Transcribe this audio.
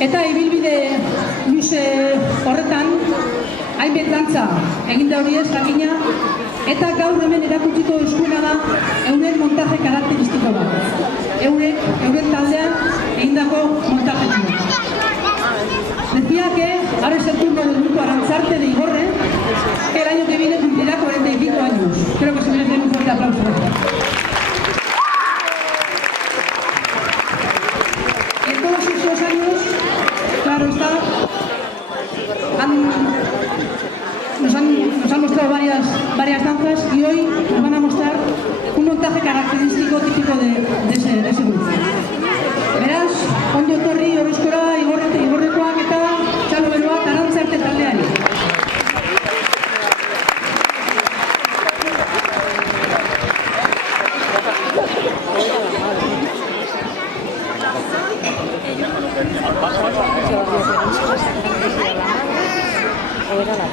Eta ibilbide luze horretan, hainbet dantza eginda hori ez jakina, eta gaur hemen erakutsiko eskuena da euren montaje karakteristiko bat. Euren taldean egindako montajetik. Decía que ahora es el turno del grupo Arantzarte de Igorre, que el año que viene cumplirá 45 años. Creo que se merece un fuerte aplauso. Y en todos esos años, claro está, nos han mostrado varias danzas y hoy nos van a mostrar un montaje característico típico de ese grupo. Verás, ondo etorri horrezkora igorrekoak eta txalo beroak Arantzarte taldeari. Era la